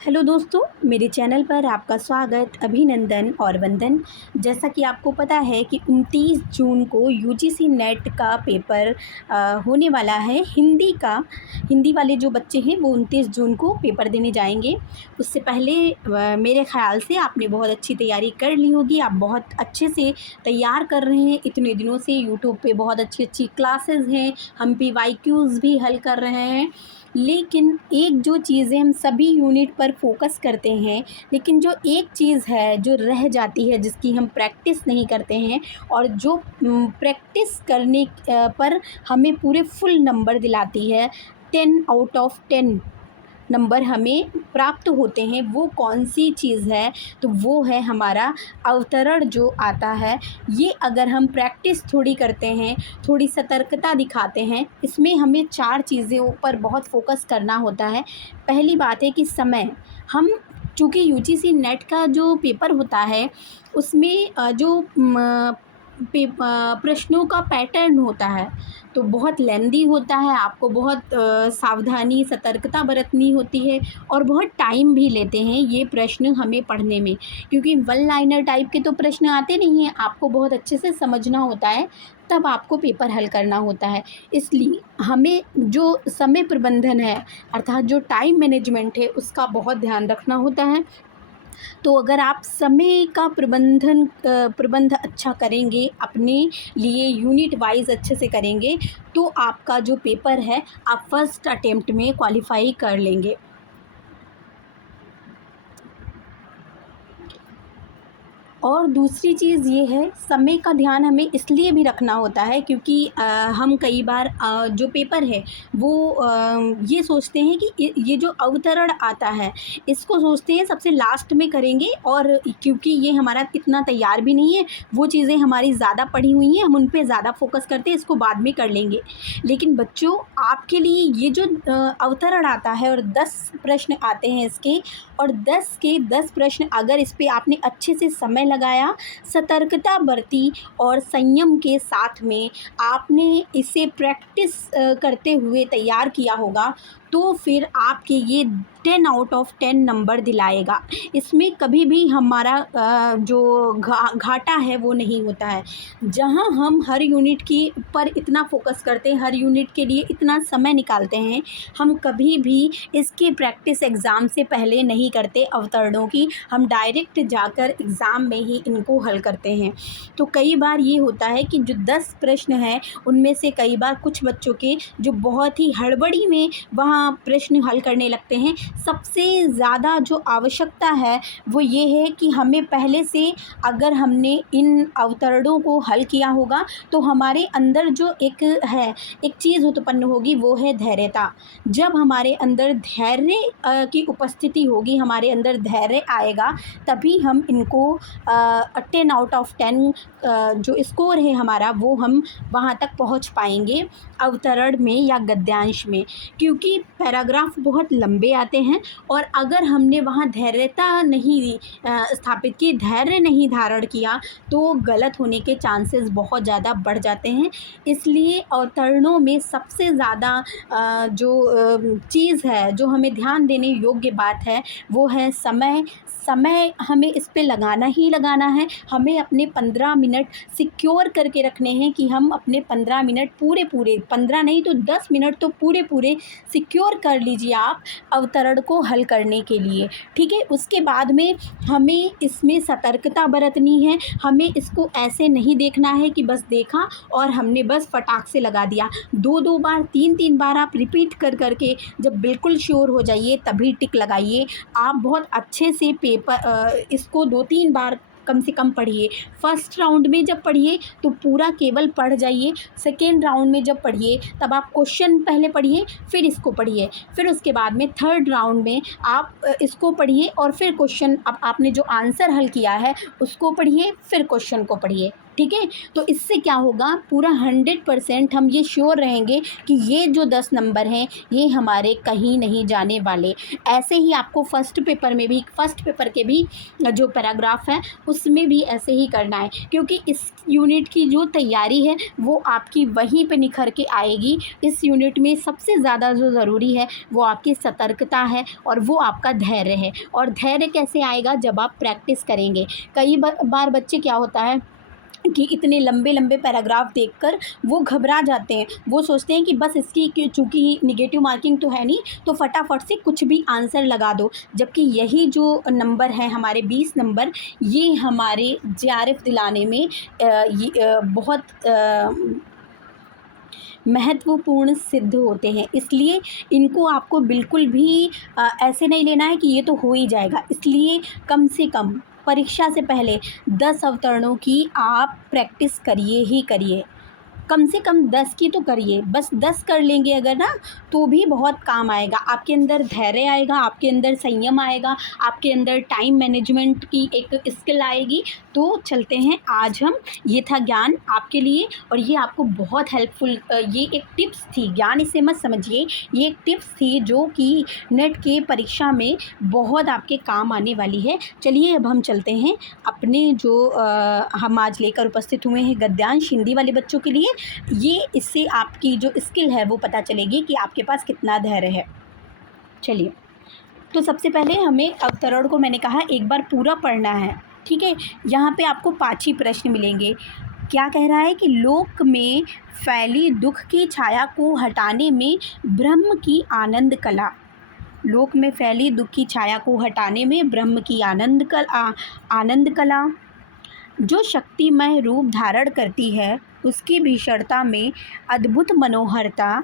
Hello दोस्तों, मेरे channel पर आपका स्वागत, अभिनंदन और वंदन। जैसा कि आपको पता है कि 29 जून को यूजीसी नेट का पेपर होने वाला है हिंदी का। हिंदी वाले जो बच्चे हैं वो 29 जून को पेपर देने जाएंगे। उससे पहले मेरे ख़्याल से आपने बहुत अच्छी तैयारी कर ली होगी। आप बहुत अच्छे से तैयार कर रहे हैं। इतने दिनों से यूट्यूब पे बहुत अच्छी अच्छी क्लासेस हैं, हम पीवाईक्यूज़ भी हल कर रहे हैं। लेकिन एक जो चीज़ें हम सभी यूनिट पर फोकस करते हैं, लेकिन जो एक चीज़ है जो रह जाती है, जिसकी हम प्रैक्टिस नहीं करते हैं और जो प्रैक्टिस करने पर हमें पूरे फुल नंबर दिलाती है, 10 आउट ऑफ 10 नंबर हमें प्राप्त होते हैं, वो कौन सी चीज़ है? तो वो है हमारा अवतरण जो आता है। ये अगर हम प्रैक्टिस थोड़ी करते हैं, थोड़ी सतर्कता दिखाते हैं, इसमें हमें 4 चीज़ों पर बहुत फ़ोकस करना होता है। पहली बात है कि समय। हम चूँकि यूजीसी नेट का जो पेपर होता है, उसमें प्रश्नों का पैटर्न होता है, तो बहुत लेंदी होता है। आपको बहुत सावधानी, सतर्कता बरतनी होती है और बहुत टाइम भी लेते हैं ये प्रश्न हमें पढ़ने में, क्योंकि वन लाइनर टाइप के तो प्रश्न आते नहीं हैं। आपको बहुत अच्छे से समझना होता है, तब आपको पेपर हल करना होता है। इसलिए हमें जो समय प्रबंधन है, अर्थात जो टाइम मैनेजमेंट है, उसका बहुत ध्यान रखना होता है। तो अगर आप समय का प्रबंध अच्छा करेंगे, अपने लिए यूनिट वाइज़ अच्छे से करेंगे, तो आपका जो पेपर है, आप फर्स्ट अटेम्प्ट में क्वालिफ़ाई कर लेंगे। और दूसरी चीज़ ये है, समय का ध्यान हमें इसलिए भी रखना होता है क्योंकि हम कई बार जो पेपर है वो ये सोचते हैं कि ये जो अवतरण आता है, इसको सोचते हैं सबसे लास्ट में करेंगे, और क्योंकि ये हमारा इतना तैयार भी नहीं है, वो चीज़ें हमारी ज़्यादा पढ़ी हुई हैं, हम उन पे ज़्यादा फोकस करते हैं, इसको बाद में कर लेंगे। लेकिन बच्चों, आपके लिए ये जो अवतरण आता है और 10 प्रश्न आते हैं इसके, और 10 के 10 प्रश्न अगर इस पे आपने अच्छे से समय लगाया, सतर्कता बरती और संयम के साथ में आपने इसे प्रैक्टिस करते हुए तैयार किया होगा, तो फिर आपके ये 10 आउट ऑफ 10 नंबर दिलाएगा। इसमें कभी भी हमारा जो घाटा है वो नहीं होता है। जहाँ हम हर यूनिट की पर इतना फोकस करते हैं, हर यूनिट के लिए इतना समय निकालते हैं, हम कभी भी इसकी प्रैक्टिस एग्ज़ाम से पहले नहीं करते अवतरणों की। हम डायरेक्ट जाकर एग्ज़ाम में ही इनको हल करते हैं। तो कई बार ये होता है कि जो 10 प्रश्न हैं, उनमें से कई बार कुछ बच्चों के जो बहुत ही हड़बड़ी में वहाँ प्रश्न हल करने लगते हैं। सबसे ज़्यादा जो आवश्यकता है वो ये है कि हमें पहले से, अगर हमने इन अवतरणों को हल किया होगा, तो हमारे अंदर जो एक चीज़ उत्पन्न होगी, वो है धैर्यता। जब हमारे अंदर धैर्य की उपस्थिति होगी, हमारे अंदर धैर्य आएगा, तभी हम इनको 10 आउट ऑफ 10 जो स्कोर है हमारा, वो हम वहाँ तक पहुँच पाएंगे अवतरण में या गद्यांश में। क्योंकि पैराग्राफ बहुत लंबे आते हैं, और अगर हमने वहाँ धैर्यता नहीं स्थापित की, धैर्य नहीं धारण किया, तो गलत होने के चांसेस बहुत ज़्यादा बढ़ जाते हैं। इसलिए अवतरणों में सबसे ज़्यादा चीज़ है, जो हमें ध्यान देने योग्य बात है, वो है समय। समय हमें इस पे लगाना ही लगाना है। हमें अपने 15 मिनट सिक्योर करके रखने हैं कि हम अपने 15 मिनट पूरे 15 नहीं तो 10 मिनट तो पूरे सिक्योर कर लीजिए आप अवतरण को हल करने के लिए, ठीक है। उसके बाद में हमें इसमें सतर्कता बरतनी है। हमें इसको ऐसे नहीं देखना है कि बस देखा और हमने बस फटाक से लगा दिया। 2-2 बार, 3-3 बार आप रिपीट कर करके जब बिल्कुल श्योर हो जाइए, तभी टिक लगाइए। आप बहुत अच्छे से इसको 2-3 बार कम से कम पढ़िए। फर्स्ट राउंड में जब पढ़िए तो पूरा केवल पढ़ जाइए। सेकेंड राउंड में जब पढ़िए, तब आप क्वेश्चन पहले पढ़िए, फिर इसको पढ़िए। फिर उसके बाद में थर्ड राउंड में आप इसको पढ़िए, और फिर क्वेश्चन, अब आपने जो आंसर हल किया है उसको पढ़िए, फिर क्वेश्चन को पढ़िए। ठीक है। तो इससे क्या होगा, पूरा 100% हम ये श्योर रहेंगे कि ये जो 10 नंबर हैं ये हमारे कहीं नहीं जाने वाले। ऐसे ही आपको फर्स्ट पेपर के भी जो पैराग्राफ है उसमें भी ऐसे ही करना है, क्योंकि इस यूनिट की जो तैयारी है वो आपकी वहीं पे निखर के आएगी। इस यूनिट में सबसे ज़्यादा जो ज़रूरी है वो आपकी सतर्कता है और वो आपका धैर्य है। और धैर्य कैसे आएगा, जब आप प्रैक्टिस करेंगे। कई बार बच्चे क्या होता है कि इतने लंबे लंबे पैराग्राफ देखकर वो घबरा जाते हैं। वो सोचते हैं कि बस इसकी चूँकि नेगेटिव मार्किंग तो है नहीं, तो फटाफट से कुछ भी आंसर लगा दो। जबकि यही जो नंबर है हमारे 20 नंबर, ये हमारे जेआरएफ दिलाने में बहुत महत्वपूर्ण सिद्ध होते हैं। इसलिए इनको आपको बिल्कुल भी ऐसे नहीं लेना है कि ये तो हो ही जाएगा। इसलिए कम से कम परीक्षा से पहले 10 अवतरणों की आप प्रैक्टिस करिए ही करिए। कम से कम 10 की तो करिए। बस 10 कर लेंगे अगर ना, तो भी बहुत काम आएगा। आपके अंदर धैर्य आएगा, आपके अंदर संयम आएगा, आपके अंदर टाइम मैनेजमेंट की एक स्किल आएगी। तो चलते हैं, आज हम, ये था ज्ञान आपके लिए और ये आपको बहुत हेल्पफुल, ये एक टिप्स थी। ज्ञान इसे मत समझिए, ये एक टिप्स थी जो कि नेट के परीक्षा में बहुत आपके काम आने वाली है। चलिए अब हम चलते हैं अपने जो हम आज लेकर उपस्थित हुए हैं गद्यांश हिंदी वाले बच्चों के लिए। ये इससे आपकी जो स्किल है वो पता चलेगी कि आपके पास कितना धैर्य है। चलिए, तो सबसे पहले हमें अवतरण को मैंने कहा एक बार पूरा पढ़ना है, ठीक है। यहाँ पे आपको 5 ही प्रश्न मिलेंगे। क्या कह रहा है कि लोक में फैली दुख की छाया को हटाने में ब्रह्म की आनंद कला। लोक में फैली दुख की छाया को हटाने में ब्रह्म की आनंद कला जो शक्तिमय रूप धारण करती है, उसकी भीषणता में अद्भुत मनोहरता,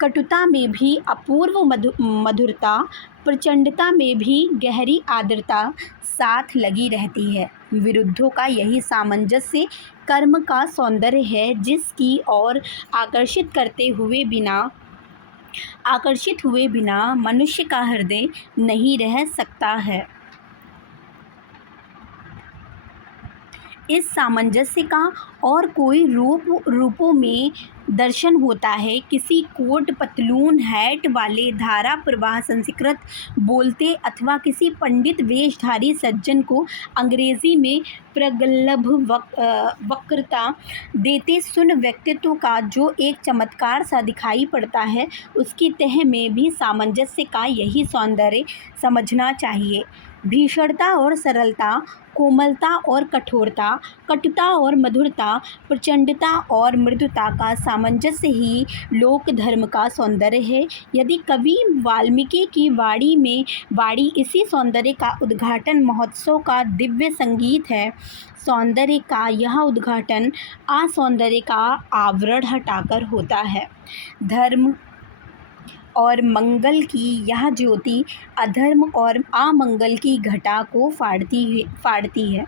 कटुता में भी अपूर्व मधुरता, प्रचंडता में भी गहरी आर्द्रता साथ लगी रहती है। विरुद्धों का यही सामंजस्य कर्म का सौंदर्य है, जिसकी ओर आकर्षित हुए बिना मनुष्य का हृदय नहीं रह सकता है। इस सामंजस्य का और कोई रूपों में दर्शन होता है। किसी कोट पतलून हैट वाले धारा प्रवाह संस्कृत बोलते अथवा किसी पंडित वेशधारी सज्जन को अंग्रेजी में प्रगल्भ वक्रता देते सुन व्यक्तित्व का जो एक चमत्कार सा दिखाई पड़ता है, उसकी तह में भी सामंजस्य का यही सौंदर्य समझना चाहिए। भीषणता और सरलता, कोमलता और कठोरता, कटुता और मधुरता, प्रचंडता और मृदुता का सामंजस्य ही लोक धर्म का सौंदर्य है। यदि कवि वाल्मीकि की वाणी इसी सौंदर्य का उद्घाटन महोत्सव का दिव्य संगीत है। सौंदर्य का यह उद्घाटन असौंदर्य का आवरण हटाकर होता है। धर्म और मंगल की यह ज्योति अधर्म और अमंगल की घटा को फाड़ती है।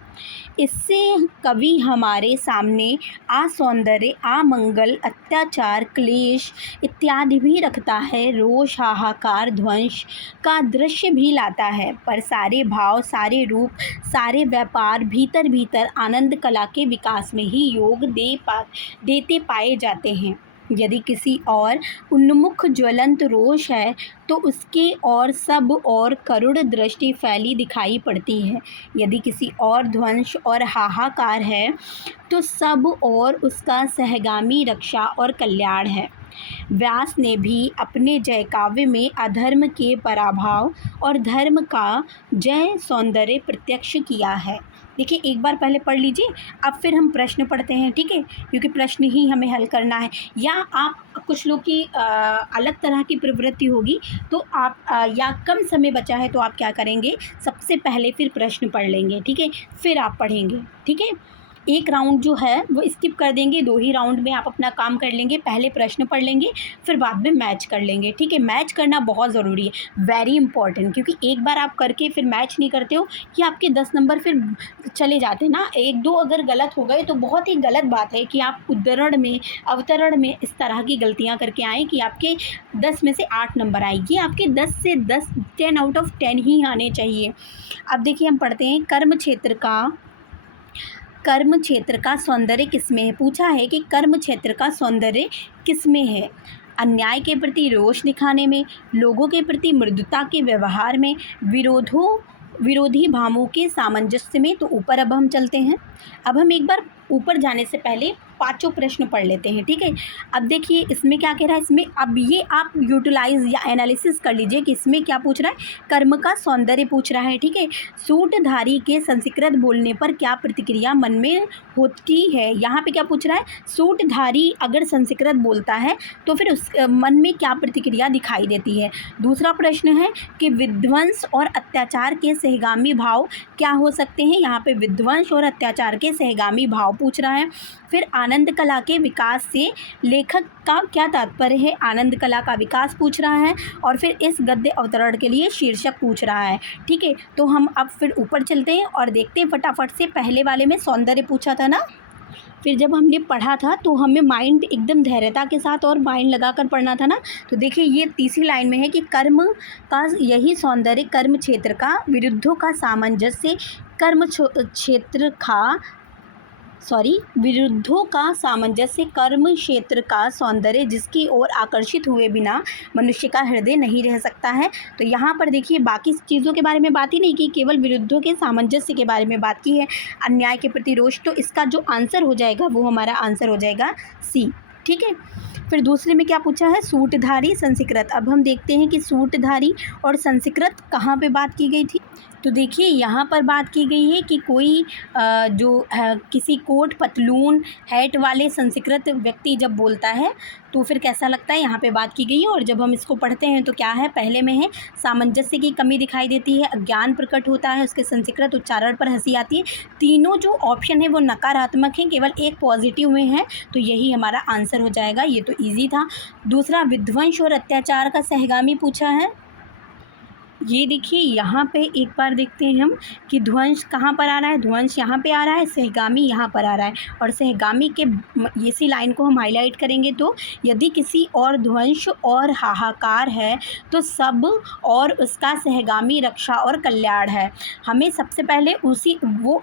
इससे कवि हमारे सामने असौंदर्य, अमंगल, अत्याचार, क्लेश इत्यादि भी रखता है। रोष, हाहाकार, ध्वंस का दृश्य भी लाता है। पर सारे भाव, सारे रूप, सारे व्यापार भीतर भीतर आनंद कला के विकास में ही योग देते पाए जाते हैं। यदि किसी और उन्मुख ज्वलंत रोष है तो उसके और सब और करुण दृष्टि फैली दिखाई पड़ती है। यदि किसी और ध्वंस और हाहाकार है तो सब और उसका सहगामी रक्षा और कल्याण है। व्यास ने भी अपने जय काव्य में अधर्म के पराभव और धर्म का जय सौंदर्य प्रत्यक्ष किया है। देखिए, एक बार पहले पढ़ लीजिए, अब फिर हम प्रश्न पढ़ते हैं, ठीक है, क्योंकि प्रश्न ही हमें हल करना है। या आप कुछ लोग की अलग तरह की प्रवृत्ति होगी, तो आप या कम समय बचा है तो आप क्या करेंगे, सबसे पहले फिर प्रश्न पढ़ लेंगे, ठीक है, फिर आप पढ़ेंगे, ठीक है। एक राउंड जो है वो स्किप कर देंगे, 2 ही राउंड में आप अपना काम कर लेंगे। पहले प्रश्न पढ़ लेंगे, फिर बाद में मैच कर लेंगे, ठीक है। मैच करना बहुत ज़रूरी है, वेरी इंपॉर्टेंट, क्योंकि एक बार आप करके फिर मैच नहीं करते हो कि आपके 10 नंबर फिर चले जाते हैं ना। 1-2 अगर गलत हो गए तो बहुत ही गलत बात है कि आप अवतरण में इस तरह की गलतियाँ करके आएँ कि आपके 10 में से 8 नंबर आए। ये आपके 10 से 10 आउट ऑफ 10 ही आने चाहिए। अब देखिए, हम पढ़ते हैं कर्म क्षेत्र का सौंदर्य किसमें है। पूछा है कि कर्म क्षेत्र का सौंदर्य किसमें है। अन्याय के प्रति रोष दिखाने में, लोगों के प्रति मृदुता के व्यवहार में, विरोधी भावों के सामंजस्य में। तो ऊपर अब हम चलते हैं। अब हम एक बार ऊपर जाने से पहले पांचों प्रश्न पढ़ लेते हैं, ठीक है। अब देखिए इसमें क्या कह रहा है, इसमें अब ये आप यूटिलाइज या एनालिसिस कर लीजिए कि इसमें क्या पूछ रहा है। कर्म का सौंदर्य पूछ रहा है, ठीक है। सूटधारी के संस्कृत बोलने पर क्या प्रतिक्रिया मन में होती है। यहाँ पे क्या पूछ रहा है, सूटधारी अगर संस्कृत बोलता है तो फिर उस मन में क्या प्रतिक्रिया दिखाई देती है। दूसरा प्रश्न है कि विध्वंस और अत्याचार के सहगामी भाव क्या हो सकते हैं। यहाँ पे विध्वंस और अत्याचार के सहगामी भाव पूछ रहा है। फिर आनंद कला के विकास से लेखक का क्या तात्पर्य है। आनंद कला का विकास पूछ रहा है। और फिर इस गद्य अवतरण के लिए शीर्षक पूछ रहा है, ठीक है। तो हम अब फिर ऊपर चलते हैं और देखते हैं फटाफट से। पहले वाले में सौंदर्य पूछा था ना, फिर जब हमने पढ़ा था तो हमें माइंड एकदम धैर्यता के साथ और माइंड लगाकर पढ़ना था ना। तो देखिए ये तीसरी लाइन में है कि कर्म का यही सौंदर्य कर्म क्षेत्र का विरुद्धों का सामंजस्य विरुद्धों का सामंजस्य कर्म क्षेत्र का सौंदर्य जिसकी ओर आकर्षित हुए बिना मनुष्य का हृदय नहीं रह सकता है। तो यहाँ पर देखिए बाकी चीज़ों के बारे में बात ही नहीं की, केवल विरुद्धों के सामंजस्य के बारे में बात की है। अन्याय के प्रति रोष, तो इसका जो आंसर हो जाएगा वो हमारा आंसर हो जाएगा सी, ठीक है। फिर दूसरे में क्या पूछा है, सूटधारी संस्कृत। अब हम देखते हैं कि सूटधारी और संस्कृत कहाँ पे बात की गई थी। तो देखिए यहाँ पर बात की गई है कि कोई किसी कोट पतलून हैट वाले संस्कृत व्यक्ति जब बोलता है तो फिर कैसा लगता है, यहाँ पे बात की गई है। और जब हम इसको पढ़ते हैं तो क्या है, पहले में है सामंजस्य की कमी दिखाई देती है, अज्ञान प्रकट होता है, उसके संस्कृत उच्चारण पर हंसी आती है। तीनों जो ऑप्शन है वो नकारात्मक हैं, केवल एक पॉजिटिव में है। तो यही हमारा आंसर हो जाएगा। ये तो ईजी था। दूसरा विध्वंस और अत्याचार का सहगामी पूछा है। ये देखिए यहाँ पे एक बार देखते हैं हम कि ध्वंस कहाँ पर आ रहा है, ध्वंस यहाँ पे आ रहा है, सहगामी यहाँ पर आ रहा है। और सहगामी के इसी लाइन को हम हाईलाइट करेंगे तो यदि किसी और ध्वंस और हाहाकार है तो सब और उसका सहगामी रक्षा और कल्याण है। हमें सबसे पहले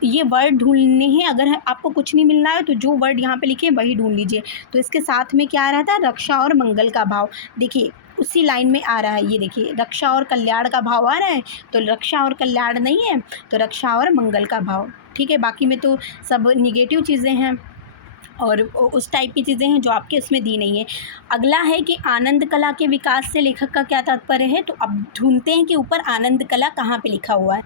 ये वर्ड ढूंढने हैं। अगर आपको कुछ नहीं मिल रहा है तो जो वर्ड यहाँ पे लिखे वही ढूंढ लीजिए। तो इसके साथ में क्या आ रहा था, रक्षा और मंगल का भाव। देखिए उसी लाइन में आ रहा है, ये देखिए रक्षा और कल्याण का भाव आ रहा है। तो रक्षा और कल्याण नहीं है तो रक्षा और मंगल का भाव, ठीक है। बाकी में तो सब निगेटिव चीज़ें हैं और उस टाइप की चीज़ें हैं जो आपके उसमें दी नहीं है। अगला है कि आनंद कला के विकास से लेखक का क्या तात्पर्य है। तो अब ढूंढते हैं कि ऊपर आनंद कला कहाँ पे लिखा हुआ है।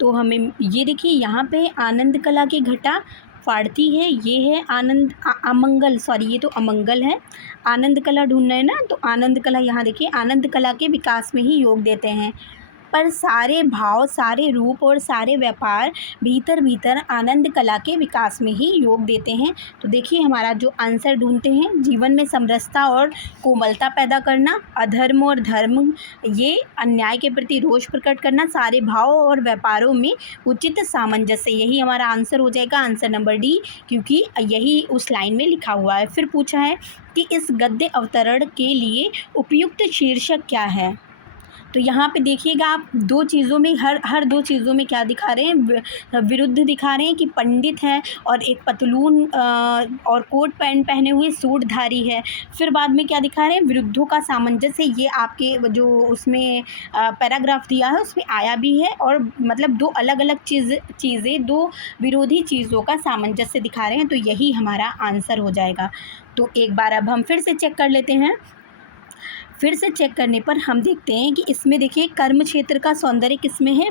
तो हमें ये देखिए यहाँ पे आनंद कला की घटा फाड़ती है, ये है आनंद अमंगल, सॉरी ये तो अमंगल है। आनंद कला ढूंढना है ना, तो आनंद कला यहाँ देखिए आनंद कला के विकास में ही योग देते हैं। पर सारे भाव, सारे रूप और सारे व्यापार भीतर भीतर आनंद कला के विकास में ही योग देते हैं। तो देखिए हमारा जो आंसर ढूंढते हैं, जीवन में समरसता और कोमलता पैदा करना, अधर्म और धर्म, ये अन्याय के प्रति रोष प्रकट करना, सारे भाव और व्यापारों में उचित सामंजस्य, यही हमारा आंसर हो जाएगा, आंसर नंबर डी, क्योंकि यही उस लाइन में लिखा हुआ है। फिर पूछा है कि इस गद्य अवतरण के लिए उपयुक्त शीर्षक क्या है। तो यहाँ पे देखिएगा आप दो चीज़ों में हर दो चीज़ों में क्या दिखा रहे हैं, विरुद्ध दिखा रहे हैं कि पंडित है और एक पतलून और कोट पैंट पहने हुए सूटधारी है। फिर बाद में क्या दिखा रहे हैं, विरुद्धों का सामंजस्य। ये आपके जो उसमें पैराग्राफ दिया है उसमें आया भी है, और मतलब दो अलग अलग चीज़ें दो विरोधी चीज़ों का सामंजस्य दिखा रहे हैं। तो यही हमारा आंसर हो जाएगा। तो एक बार अब हम फिर से चेक कर लेते हैं। फिर से चेक करने पर हम देखते हैं कि इसमें देखिए कर्म क्षेत्र का सौंदर्य किसमें है,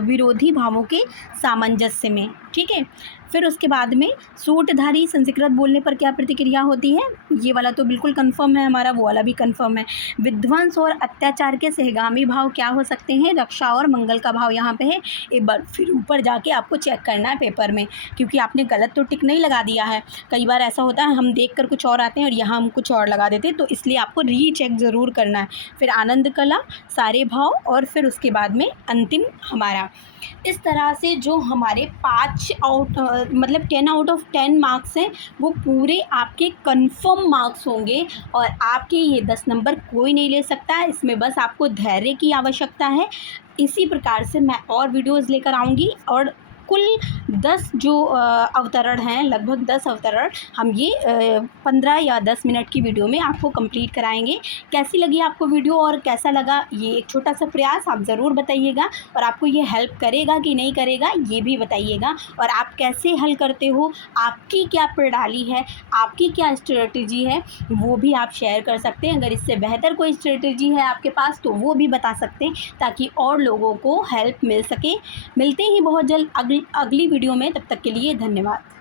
विरोधी भावों के सामंजस्य में, ठीक है। फिर उसके बाद में सूटधारी संस्कृत बोलने पर क्या प्रतिक्रिया होती है, ये वाला तो बिल्कुल कंफर्म है हमारा, वो वाला भी कंफर्म है। विध्वंस और अत्याचार के सहगामी भाव क्या हो सकते हैं, रक्षा और मंगल का भाव यहाँ पे है। एक बार फिर ऊपर जाके आपको चेक करना है पेपर में, क्योंकि आपने गलत तो टिक नहीं लगा दिया है। कई बार ऐसा होता है हम देख कर कुछ और आते हैं और यहाँ हम कुछ और लगा देते हैं, तो इसलिए आपको रीचेक ज़रूर करना है। फिर आनंद कला, सारे भाव, और फिर उसके बाद में अंतिम हमारा। इस तरह से जो हमारे 10 आउट ऑफ 10 मार्क्स हैं वो पूरे आपके कंफर्म मार्क्स होंगे, और आपके ये 10 नंबर कोई नहीं ले सकता है। इसमें बस आपको धैर्य की आवश्यकता है। इसी प्रकार से मैं और वीडियोज़ लेकर आऊँगी, और कुल 10 जो अवतरण हैं, लगभग 10 अवतरण हम ये 15 या 10 मिनट की वीडियो में आपको कंप्लीट कराएंगे। कैसी लगी आपको वीडियो और कैसा लगा ये एक छोटा सा प्रयास आप ज़रूर बताइएगा, और आपको ये हेल्प करेगा कि नहीं करेगा ये भी बताइएगा, और आप कैसे हल करते हो, आपकी क्या प्रणाली है, आपकी क्या स्ट्रेटजी है, वो भी आप शेयर कर सकते हैं। अगर इससे बेहतर कोई स्ट्रेटजी है आपके पास तो वो भी बता सकते हैं, ताकि और लोगों को हेल्प मिल सके। मिलते ही बहुत जल्द अगली वीडियो में, तब तक के लिए धन्यवाद।